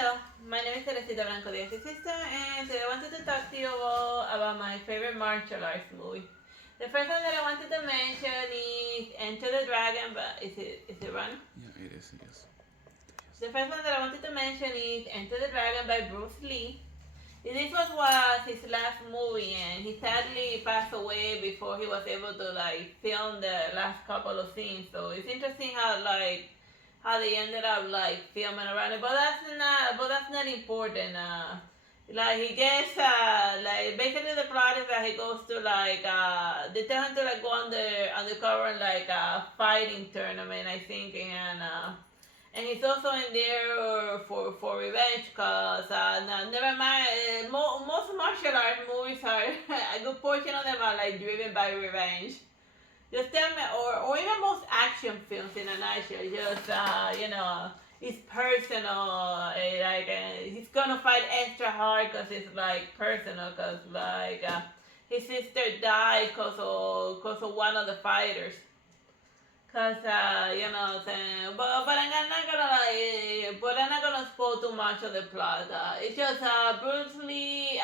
Hello, my name is Artsy Sister, and today I wanted to talk to you about my favorite martial arts movie. The first one that I wanted to mention is Enter the Dragon, but is it wrong? Yeah, it is. Yes. The first one that I wanted to mention is Enter the Dragon by Bruce Lee. Was his last movie, and he sadly passed away before he was able to film the last couple of scenes. So it's interesting how they ended up filming around it, but that's not important. He gets basically the plot is that he goes to they tell him to go undercover in a fighting tournament, I think, and he's also in there for revenge, cause never mind. Most martial art movies are a good portion of them are driven by revenge. Just tell me, or even most action films in a nutshell. Just it's personal. He's gonna fight extra hard cause it's personal. Cause his sister died cause of one of the fighters. Cause but I'm not gonna spoil too much of the plot. It's just Bruce Lee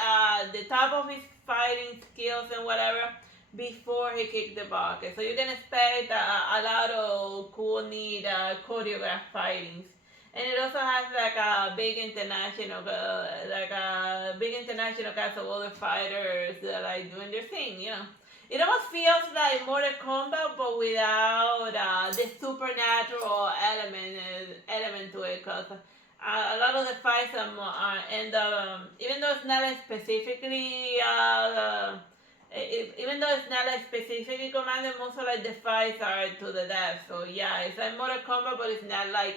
the top of his fighting skills and whatever before he kicked the bucket. So you can expect a lot of cool, neat choreographed fightings. And it also has a big international cast of other fighters that doing their thing. It almost feels like Mortal Kombat, but without the supernatural element to it. Cause a lot of the fights end up, even though it's not specifically even though it's not specifically commanded, most of the fights are to the death. So yeah, it's like Mortal Kombat, but it's not like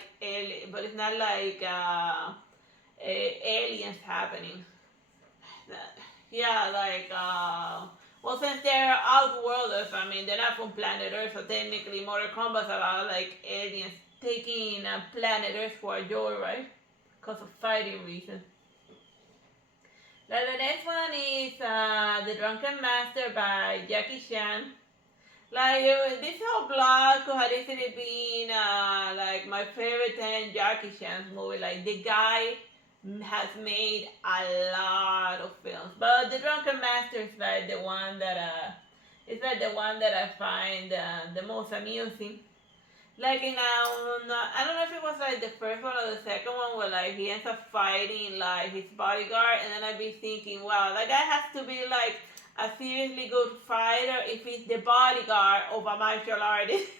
aliens happening. Yeah, well, since they're outworlders, I mean, they're not from planet Earth, so technically Mortal Kombat's about aliens taking planet Earth for a joyride because of fighting reasons. The next one is The Drunken Master by Jackie Chan. This whole blog could have easily been my favorite 10 Jackie Chan's movie. The guy has made a lot of films, but The Drunken Master is the one that I find the most amusing. I don't know if it was the first one or the second one where he ends up fighting his bodyguard, and then I'd be thinking, wow, that guy has to be a seriously good fighter if he's the bodyguard of a martial artist.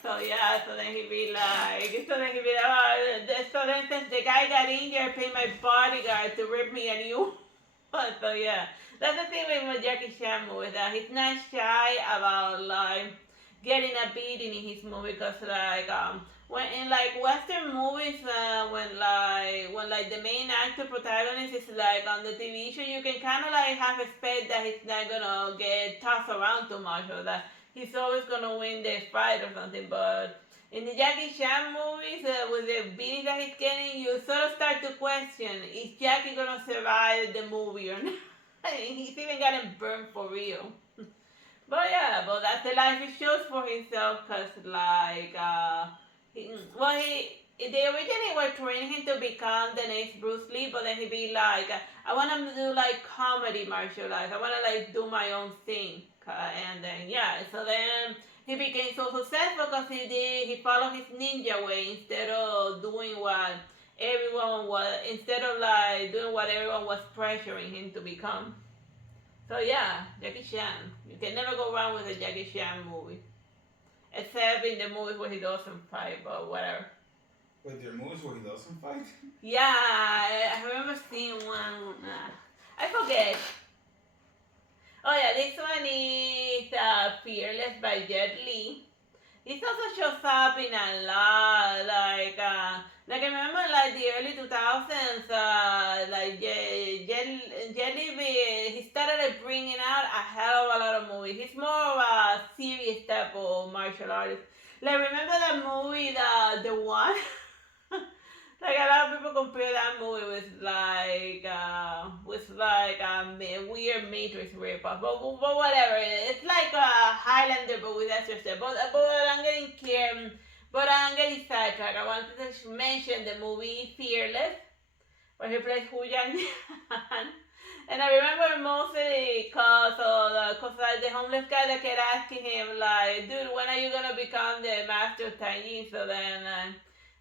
So yeah, so then he'd be oh, so then since the guy got injured, pay my bodyguard to rip me a new one. So yeah, that's the thing with Jackie Chan movies, that he's not shy about getting a beating in his movie, because when in Western movies, when the main actor protagonist is on the TV show, you can kind of have expect that he's not gonna get tossed around too much, or that he's always gonna win the fight or something. But in the Jackie Chan movies, with the beating that he's getting, you sort of start to question: is Jackie gonna survive the movie or not? He's even gotten burned for real. But yeah, but that's the life he chose for himself, cause they originally were training him to become the next Bruce Lee, but then he'd be I want to do comedy martial arts. I want to do my own thing, and then yeah, so then he became so successful because he followed his ninja way instead of doing what doing what everyone was pressuring him to become. So yeah, Jackie Chan. You can never go wrong with a Jackie Chan movie. Except in the movies where he doesn't fight, but whatever. Wait, there are movies where he doesn't fight? Yeah, I remember seeing one. I forget. Oh yeah, this one is Fearless by Jet Li. This also shows up in a lot, I remember the early 2000s, Jet Li, he started bringing out a hell of a lot of movies. He's more of a serious type of martial artist. Remember that movie, the one? A lot of people compare that movie with a weird Matrix ripoff, but whatever. It's like a Highlander, but with extra stuff. But I'm getting clear. But I'm getting sidetracked. I wanted to mention the movie Fearless, where he plays Hu Yang. And I remember mostly cause like the homeless guy that kept asking him like, dude, when are you gonna become the master of Chinese? So then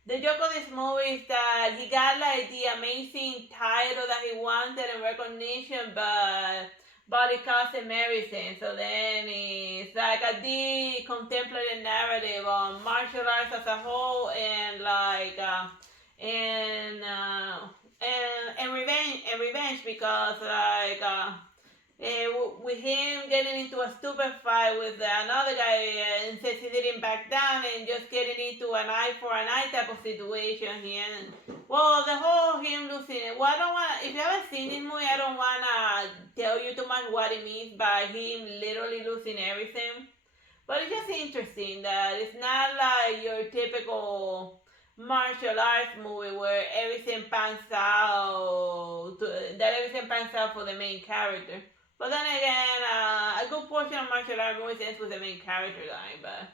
the joke of this movie is that he got like the amazing title that he wanted and recognition, but it cost him everything. So then it's like a deep contemplative narrative on martial arts as a whole and like and revenge because like with him getting into a stupid fight with another guy and says he didn't back down and just getting into an eye for an eye type of situation here. And, well, the whole him losing it. Well, I don't want. If you haven't seen this movie, I don't wanna tell you too much what it means by him literally losing everything. But it's just interesting that it's not like your typical martial arts movie where everything pans out for the main character. But then again, a good portion of martial arts movies ends with the main character dying, but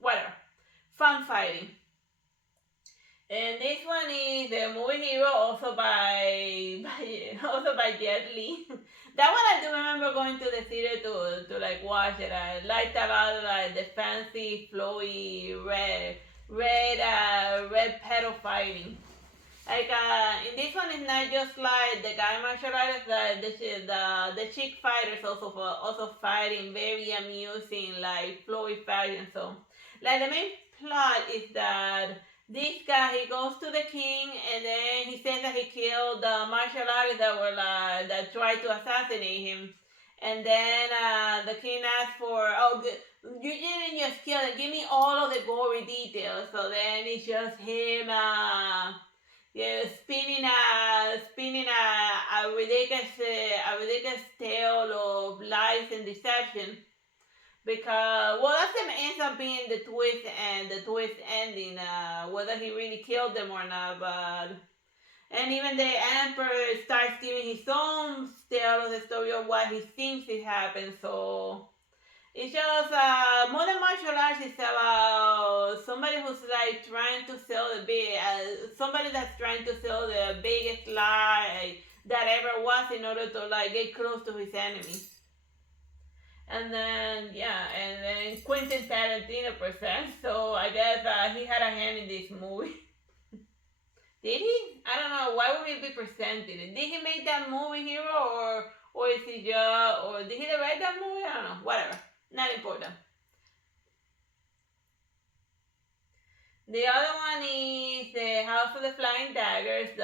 whatever. Fun fighting. And this one is the movie Hero, also by Jet Li. That one I do remember going to the theater to like watch it. I liked a lot like the fancy, flowy red pedal fighting. Like in this one, it's not just like the guy martial artists, like the chick fighters also fighting very amusing, like flowy fashion. So, like the main plot is that this guy he goes to the king and then he says that he killed the martial artists that tried to assassinate him. And then the king asks for, you didn't just kill him, give me all of the gory details. So then it's just him spinning a ridiculous tale of lies and deception. Because that ends up being the twist ending, whether he really killed them or not. But and even the emperor starts giving his own tale of the story of what he thinks it happened. So it's just modern martial arts is about somebody who's like trying to sell somebody that's trying to sell the biggest lie that ever was in order to like get close to his enemy. And then Quentin Tarantino presents. So I guess he had a hand in this movie. Did he? I don't know. Why would he be presenting it? Did he make that movie Hero or is he just or did he direct that movie? I don't know. Whatever. Not important. The other one is the House of the Flying Daggers.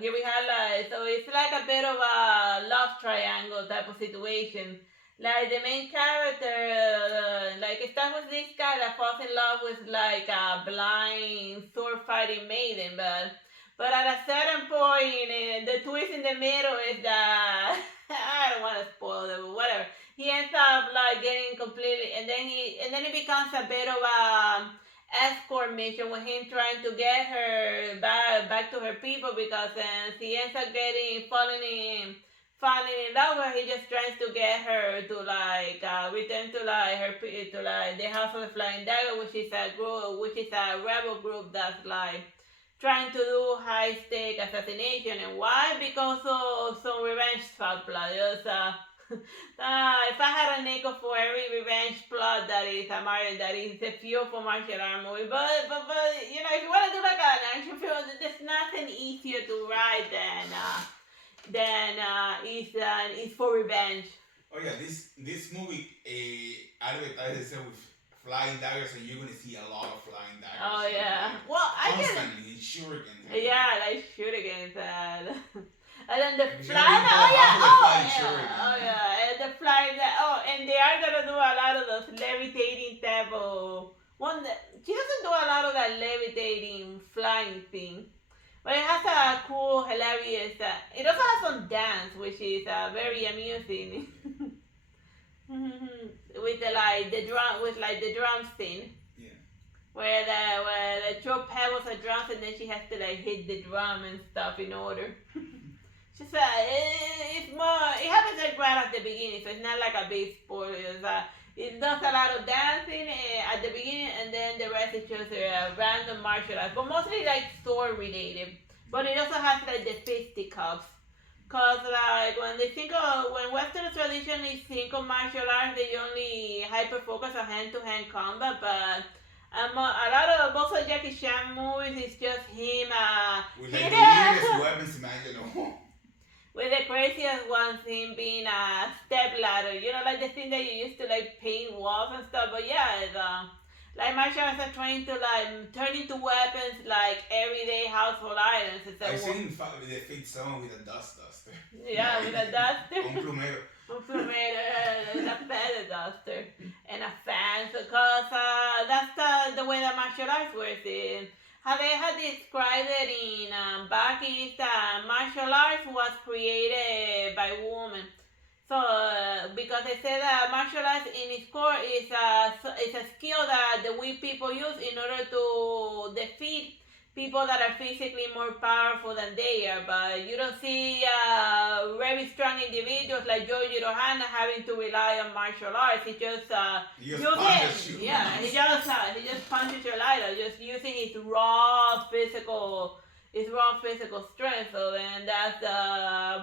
Here we have so it's like a bit of a love triangle type of situation. Like the main character, like it starts with this guy that falls in love with like a blind sword fighting maiden, but at a certain point, the twist in the middle is that I don't want to spoil it, but whatever. He ends up like getting completely, and then it becomes a bit of a escort mission with him trying to get her back to her people because he ends up falling in love with her. He just tries to get her to like return to like the House of the Flying Dagger, which is a rebel group that's like trying to do high stake assassination. And why? Because of some revenge plot. If I had a nickel for every revenge plot that is a fuel for martial art movie, but if you want to do like an action film, there's nothing easier to write than is for revenge. Oh yeah, this movie advertises itself with flying daggers, and you're gonna see a lot of flying daggers. Oh yeah, well constantly shurikens. Yeah, like shurikens and then the Because fly. And the fly. And they are gonna do a lot of those levitating type of one. She doesn't do a lot of that levitating flying thing. But it has a cool, hilarious. It also has some dance, which is very amusing. with the drum scene. Yeah. Where they throw pebbles at drums and then she has to like hit the drum and stuff in order. Just it happens like right at the beginning, so it's not like a big spoiler. It does a lot of dancing at the beginning, and then the rest is just random martial arts, but mostly like sword related. But it also has like the fisticuffs. Cause like when they think of when Western traditionally think of martial arts, they only hyper focus on hand to hand combat. But a lot of most of Jackie Chan movies is just him. With He like the weirdest weapons imaginable. with the craziest one thing being a step ladder. You know, like the thing that you used to like paint walls and stuff. But yeah, it's, like martial arts are trying to like turn into weapons like everyday household items. It's I've a seen they feed someone with a dust duster. yeah, with a duster. Un plumero. Un plumero, a feather duster, and a fan. Because that's the way that martial arts works. In how they had described it in back is that martial arts was created by women. So, because they say that martial arts in its core is a skill that the weak people use in order to defeat people that are physically more powerful than they are. But you don't see very strong individuals like George Rohana having to rely on martial arts. He just punches you. Yeah, he just punches your lighter, just using his raw physical strength. So then that's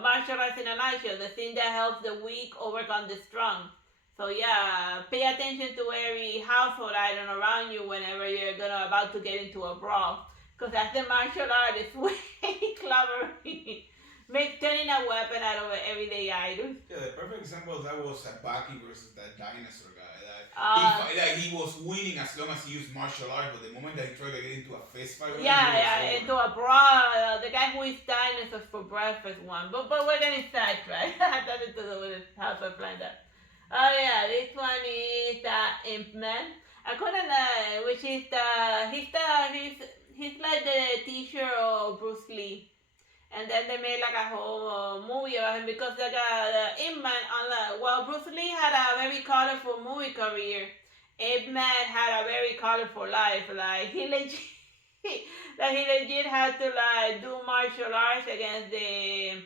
martial arts in a nutshell, the thing that helps the weak overcome the strong. So yeah, pay attention to every household item around you whenever you're about to get into a brawl, because as the martial artist, way clever. Make turning a weapon out of an everyday item. Yeah, the perfect example of that was Baki versus that dinosaur guy. He was winning as long as he used martial arts, but the moment that he tried to get into a fist fight with him, into a brawl. The guy who eats dinosaurs for breakfast one. But we're getting sidetracked. That has nothing to do with how I planned that. Oh yeah, this one is Imp Man. I couldn't which is he's like the teacher of Bruce Lee. And then they made like a whole movie about him because the Ip Man, while Bruce Lee had a very colorful movie career, Ip Man had a very colorful life. Like he legit, he legit had to like do martial arts against the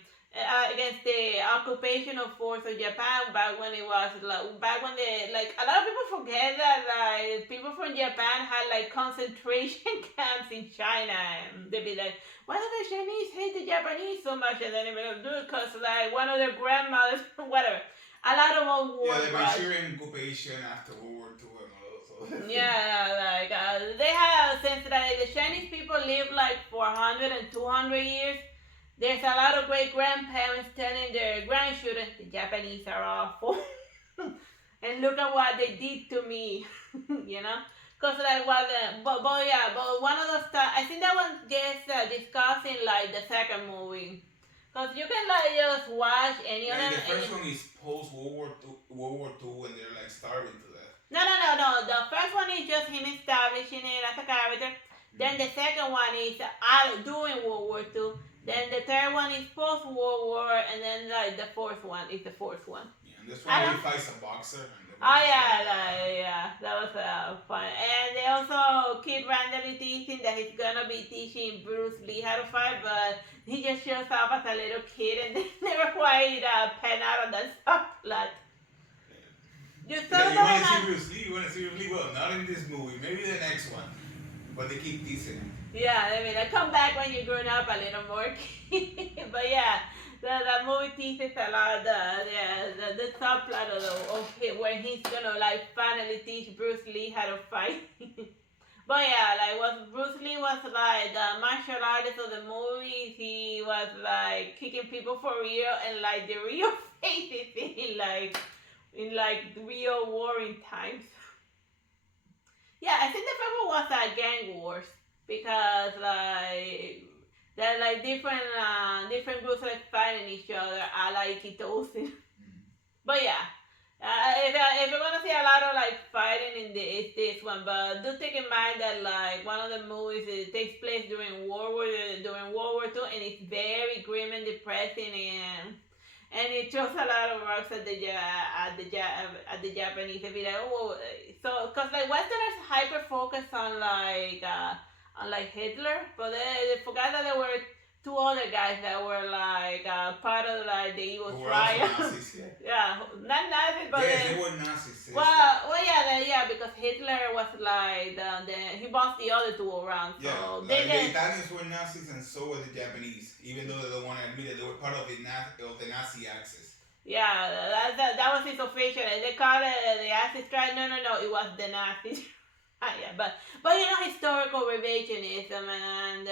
occupational force of Japan back when it was like back when they like a lot of people forget that like people from Japan had like concentration camps in China, and they'd be like, why do the Chinese hate the Japanese so much? And then they'd be like, dude, because like one of their grandmothers, whatever. A lot of old war. Yeah, the Manchurian occupation after World War II and all. So. Yeah, like they have since the Chinese people live like for 100 and 200 years. There's a lot of great grandparents telling their grandchildren the Japanese are awful, and look at what they did to me, you know. Cause like but one of the stuff I think that one gets discussed in like the second movie. Cause you can like just watch any of them. The first one is post World War II, when they're like starving to death. No. The first one is just him establishing it as a character. Then the second one is doing World War II. Then the third one is post World War, and then like the fourth one is the fourth one. Yeah, and this one he fights a boxer. That was fun. And they also keep randomly teasing that he's gonna be teaching Bruce Lee how to fight, but he just shows up as a little kid, and they never quite pan out on that subplot. You want to see Bruce Lee? You want to see Bruce Lee? Well, not in this movie. Maybe the next one. But they keep teasing him. Yeah, I mean, I come back when you're grown up a little more. But yeah, the movie teases a lot the subplot of where he's gonna like finally teach Bruce Lee how to fight. But yeah, like Bruce Lee was like the martial artist of the movies. He was like kicking people for real, and like the real faces in real warring times. Yeah, I think the first one was gang wars, because like there are like different groups like fighting each other, a la Ikitosen. But yeah, if you're gonna see a lot of like fighting it's this one. But do take in mind that like one of the movies, it takes place during World War II, and it's very grim and depressing, and it shows a lot of rocks at the Japanese. If you like, so because like Westerners hyper focus on like Hitler, but they forgot that there were two other guys that were like part of like the evil Who were trial. also Nazis, yeah. Yeah, not Nazis, but yes, they were Nazis. Well, yeah, because Hitler was like he bossed the other two around. So yeah, like the Italians were Nazis, and so were the Japanese, even though they don't want to admit it. They were part of the Nazi Axis. Yeah, that was his official. They called it the Axis trial. No, it was the Nazis. Yeah, but historical revisionism, and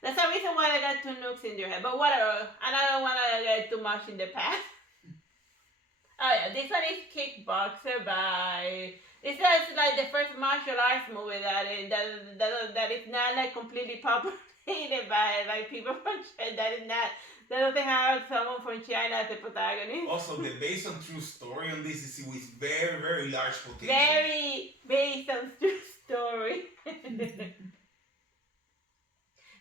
that's the reason why I got two nukes in your head. But whatever, and I don't want to get too much in the past. Oh yeah, this one is Kickboxer by. This is like the first martial arts movie that is not like completely populated by like people from China. That doesn't have someone from China as the protagonist. Also, the based on true story on this is with very, very large potential. Very based on true story.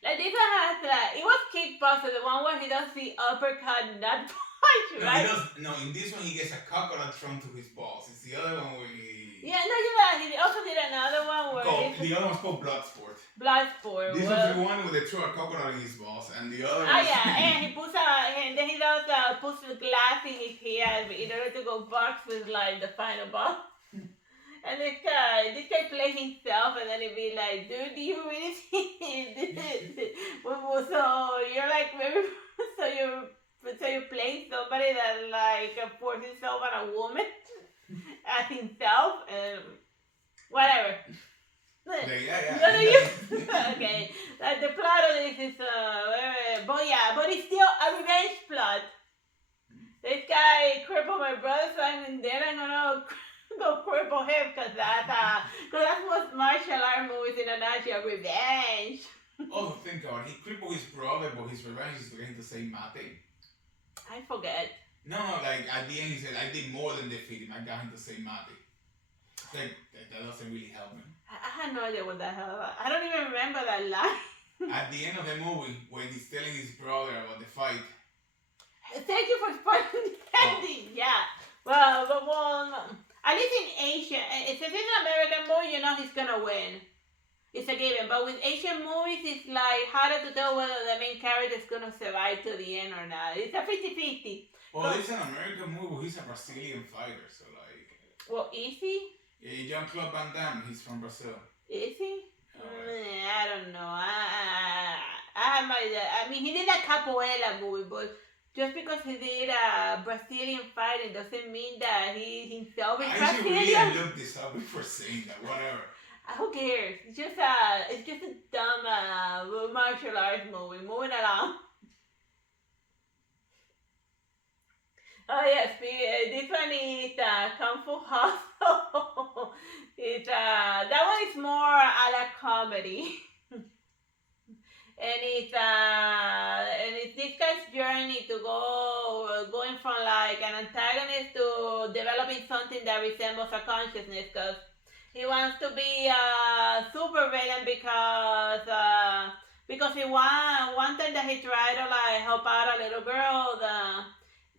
Like this one has it was Kickboxer, the one where he does the uppercut, not punch, right? No, in this one he gets a coconut thrown to his balls. It's the other one where he. Yeah, no, you're right. He also did another one where. The other one's called Bloodsport. Bloodsport. This was the one where they threw a coconut in his balls, and the other. Oh yeah, and he puts and then he does puts the glass in his head in order to go box with like the final boss. And this guy plays himself, and then he'd be like, "Dude, do you really see this?" So you're like, so you're playing somebody that like forces himself on a woman as himself, and whatever. Yeah. Okay, like the plot of this is but it's still a revenge plot. This guy crippled my brother, so I'm gonna go cripple him, cause that's what martial art movies in a nutshell, revenge. Oh, think about it. He crippled his brother, but his revenge is for him to say mate. I forget. No, like at the end he said, I did more than defeat him. I got him to say mate. Like that doesn't really help him. I had no idea what the hell. I don't even remember that line. At the end of the movie, when he's telling his brother about the fight. Thank you for spoiling the ending. Yeah. Well, at least in Asia, if it's an American movie, he's gonna win. It's a given. But with Asian movies, it's like harder to tell whether the main character is gonna survive to the end or not. It's a 50-50. Well, it's an American movie. He's a Brazilian fighter, so like. Well, is he? Yeah, Jean-Claude Van Damme. He's from Brazil. Is he? I don't know. I have my. I mean, he did a capoeira movie, but just because he did a Brazilian fighting doesn't mean that he himself is Brazilian. I should really look this up before saying that. Whatever. Who cares? It's just a dumb martial arts movie. Moving along. Oh yes, this one is Kung Fu Hustle. That one is more a la comedy. And it's this guy's journey to going from like an antagonist to developing something that resembles a consciousness, because he wants to be a super villain because he one time that he tried to like help out a little girl,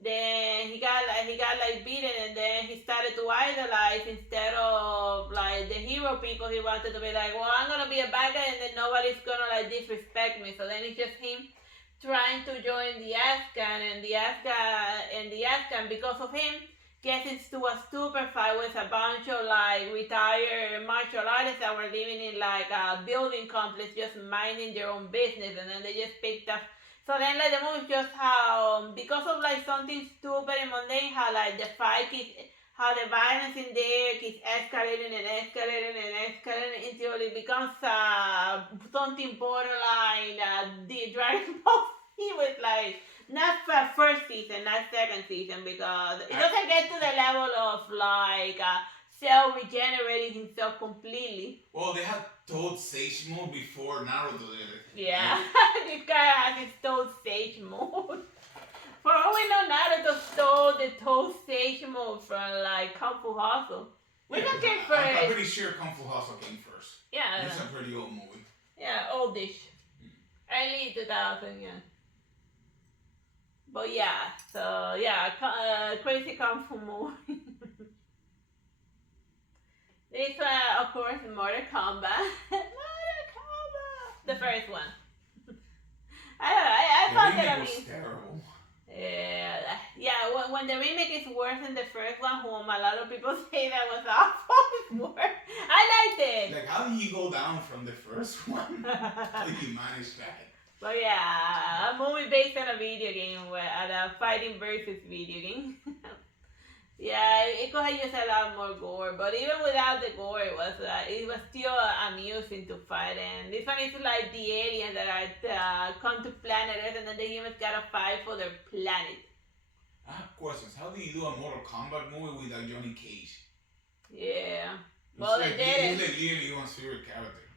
then he got like beaten, and then he started to idolize instead of like the hero people. He wanted to be like, well, I'm gonna be a bad guy, and then nobody's gonna like disrespect me. So then it's just him trying to join the Afghan, and the Afghan because of him gets into a stupor fight with a bunch of like retired martial artists that were living in like a building complex, just minding their own business, and then they just picked up. So then like the movie is just how, because of like something stupid and mundane, how like the fight how the violence in there keeps escalating until it becomes something borderline the Dragon Ball Z with like, not first season, not second season, because it doesn't get to the level of like Cell regenerating himself completely. Well, they had Toad Sage mode before Naruto did it. Yeah, this guy has his Toad Sage mode. For all we know, Naruto stole the Toad Sage mode from like Kung Fu Hustle. Which one came first? I'm pretty sure Kung Fu Hustle came first. Yeah. It's a pretty old movie. Yeah, oldish. Early 2000, yeah. But yeah, so yeah, crazy Kung Fu movie. This one, of course, Mortal Kombat. Mortal Kombat! The first one. I was terrible. Yeah. When the remake is worse than the first one, whom a lot of people say that was awful. I liked it. Like, how do you go down from the first one? How do you manage that? But yeah, a movie based on a video game, where a fighting versus video game. Yeah, it could have used a lot more gore, but even without the gore, it was still amusing to fight. And this one is like the aliens that are come to planet Earth, and then the humans gotta fight for their planet. I have questions. How do you do a Mortal Kombat movie without Johnny Cage? Yeah, well they did it. He's like literally everyone's favorite character.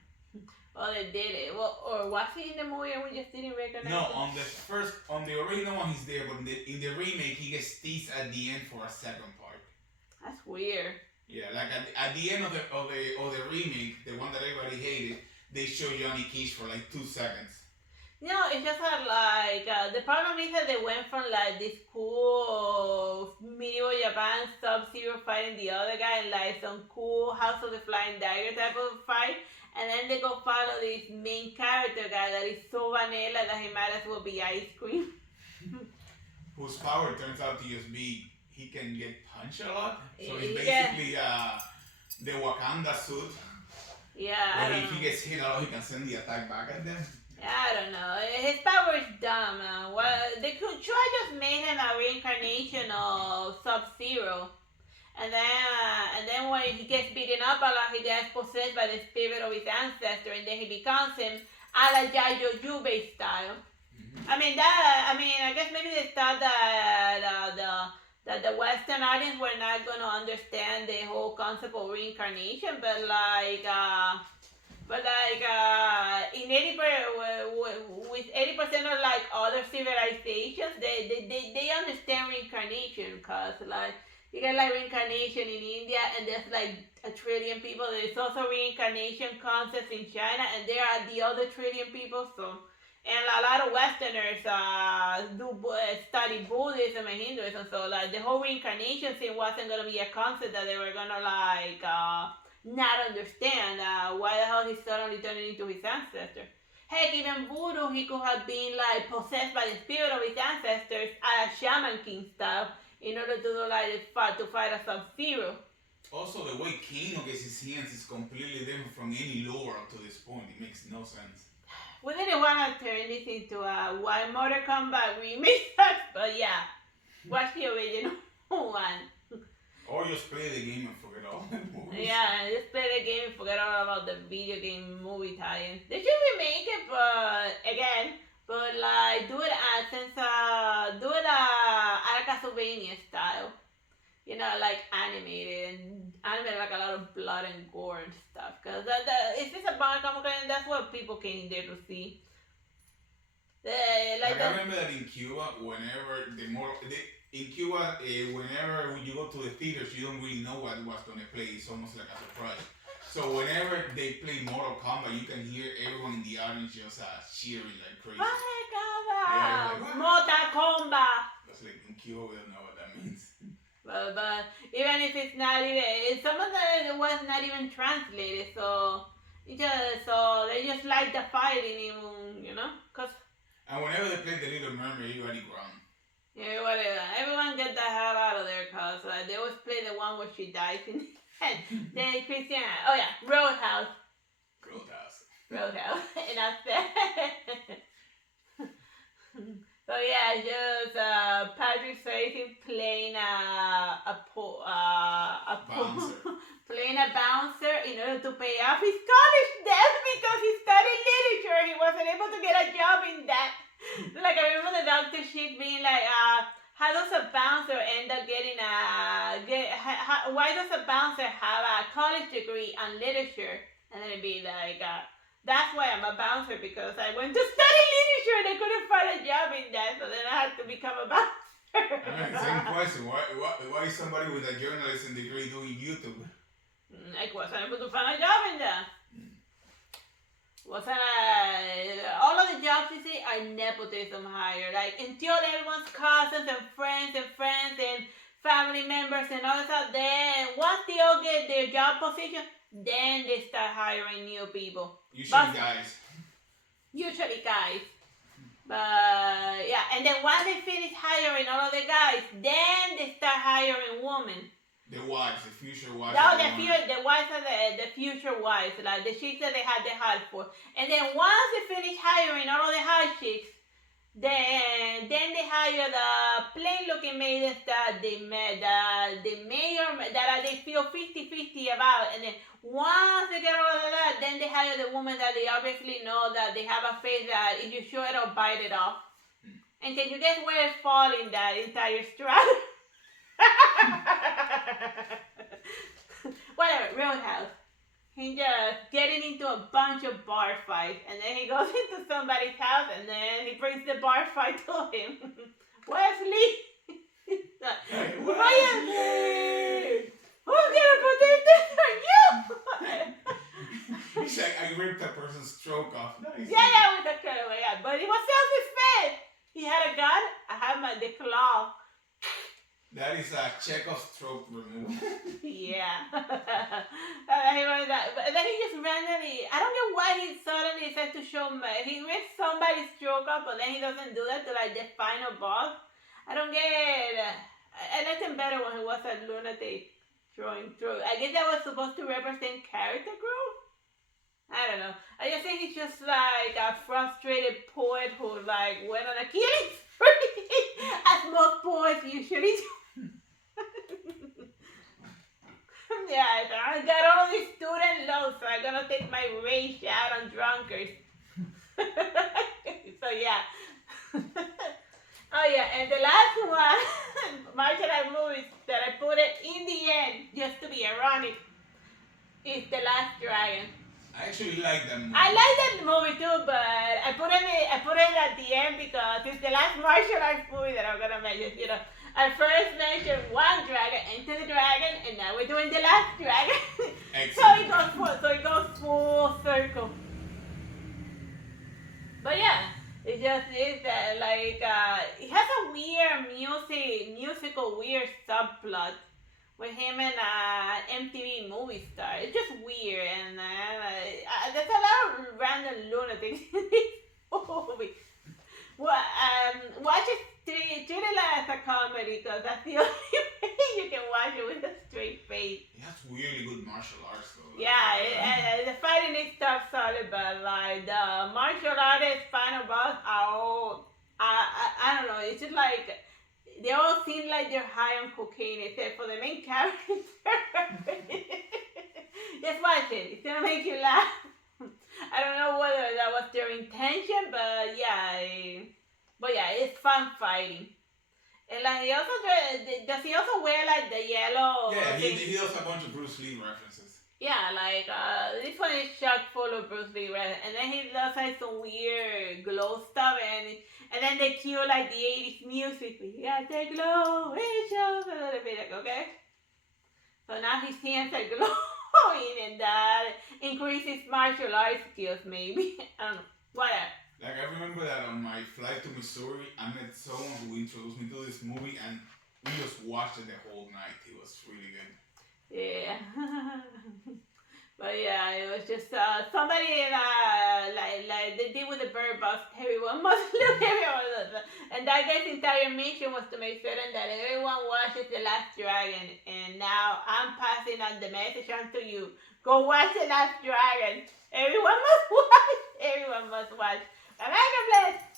Well, they did it. Well, or was he in the movie and we just didn't recognize No, him? on the original one he's there, but in the remake he gets teased at the end for a second part. That's weird. Yeah, like at the end of the remake, the one that everybody hated, they show Johnny Cage for like 2 seconds. No, it's just the problem is that they went from like this cool medieval Japan Sub-Zero fighting the other guy and like some cool House of the Flying Dagger type of fight. And then they go follow this main character guy that is so vanilla that he might as well be ice cream. Whose power turns out to just be he can get punched a lot. So it's basically the Wakanda suit. Yeah. Where if he gets hit a lot, he can send the attack back at them. I don't know. His power is dumb. They could try just made him a reincarnation of Sub-Zero. And then when he gets beaten up a lot, he gets possessed by the spirit of his ancestor, and then he becomes him a la Yayo Yube style. Mm-hmm. I guess maybe they thought that the Western audience were not gonna understand the whole concept of reincarnation, but in 80% with 80% of like other civilizations, they understand reincarnation, cause like. You get like reincarnation in India, and there's like 1 trillion people. There's also reincarnation concepts in China, and there are the other 1 trillion people. So, and a lot of Westerners study Buddhism and Hinduism. So, like the whole reincarnation thing wasn't gonna be a concept that they were gonna not understand. Why the hell he's suddenly turning into his ancestor? Heck, even Voodoo, he could have been like possessed by the spirit of his ancestors, a Shaman King style. In order to to fight a Sub-Zero. Also, the way Kano gets his hands is completely different from any lore up to this point. It makes no sense. We didn't want to turn this into a One Mortal Kombat remix, but yeah, watch the original one. Or just play the game and forget all the movies. Yeah, just play the game and forget all about the video game movie tie-ins. They should remake it, but like do it at a Castlevania style, like animated like a lot of blood and gore and stuff. Cause if it's a Bond comic, that's what people came there to see. I remember that in Cuba, whenever whenever you go to the theaters, you don't really know what was gonna play. It's almost like a surprise. So whenever they play Mortal Kombat, you can hear everyone in the audience just cheering like crazy. Mortal Kombat! Mortal Kombat! That's like in Cuba, we don't know what that means. But even if it's not even, some of it was not even translated, so they just like the fighting, cause. And whenever they play the Little Mermaid, everybody ground. Yeah, everyone get the hell out of there, cause they always play the one where she dies in the head. Then Christiana, Roadhouse. And that's it. So yeah, just Patrick Swayze playing playing a bouncer in order to pay off his college debt because he studied literature. He wasn't able to get a job in that. Like I remember the doctor sheet being like, how does a bouncer end up getting why does a bouncer have a college degree on literature? And then it'd be like, that's why I'm a bouncer, because I went to study literature and I couldn't find a job in that, so then I had to become a bouncer. Same question. Why is somebody with a journalism degree doing YouTube? I wasn't able to find a job in that. All of the jobs you see are nepotism hire. Like until everyone's cousins and friends and family members and all that, then once they all get their job position, then they start hiring new people. Usually guys. But yeah, and then once they finish hiring all of the guys, then they start hiring women. The wives, the future wives. No, the wives are the future wives, like the chicks that they had the hire for. And then once they finish hiring all of the high chicks, then they hire the plain looking maidens that they met, the mayor that they feel 50-50 about. And then once they get all of that, then they hire the woman that they obviously know that they have a face that if you show it or bite it off. And can you guess where it's falling that entire strata? Whatever, Roadhouse. He just getting into a bunch of bar fights, and then he goes into somebody's house, and then he brings the bar fight to him. Wesley! Wesley! Who's gonna protect this for you? He's like, I ripped that person's stroke off. Nice. Yeah, with the cutaway, yeah. But it was self-defense. He had a gun, I had the claw. That is a Chekhov's stroke removal. Yeah. But then he just randomly, I don't get why he suddenly said to show me, he rips somebody's stroke up, but then he doesn't do that to like the final boss. I don't get it. I liked him better when he was a lunatic throwing through. I guess that was supposed to represent character growth. I don't know. I just think he's just like a frustrated poet who like went on a killing spree, as most poets usually do. Yeah, I got all these student loans, so I'm gonna take my rage out on drunkards. So yeah. Oh yeah, and the last one, martial art movies that I put it in the end, just to be ironic, is The Last Dragon. I actually like that movie. I like that movie too, but I put it at the end because it's the last martial arts movie that I'm gonna mention. You know, I first mentioned one dragon, Enter the Dragon, and now we're doing The Last Dragon. So it goes full circle. But yeah, it just is like it has a weird musical weird subplot with him and MTV movie star. It's just weird, and there's a lot of random lunatics in this movie. Well, watch it treat it as a comedy, because that's the only way you can watch it with a straight face. It has really good martial arts though. Yeah, the fighting is tough, solid, but like the martial artists final boss are all, I don't know, it's just like, they all seem like they're high on cocaine, except for the main character. Just watch it. It's gonna make you laugh. I don't know whether that was their intention, but yeah, it's fun fighting. And like does he also wear like the yellow? Yeah, he does a bunch of Bruce Lee references. Yeah, like this one is chock full of Bruce Lee references, and then he does like some weird glow stuff, and then they cue like the 80s music. You got the glow, it shows a little bit, like, okay? So now his hands are glowing, and that increases martial arts skills, maybe. I don't know, whatever. Like, I remember that on my flight to Missouri, I met someone who introduced me to this movie, and we just watched it the whole night. It was really good. Yeah. But yeah, it was just somebody like they did with the Bird Box. Everyone must look, and that guy's entire mission was to make certain that everyone watches The Last Dragon. And now I'm passing on the message on to you. Go watch The Last Dragon. Everyone must watch. Everyone must watch. Bye bye, God bless.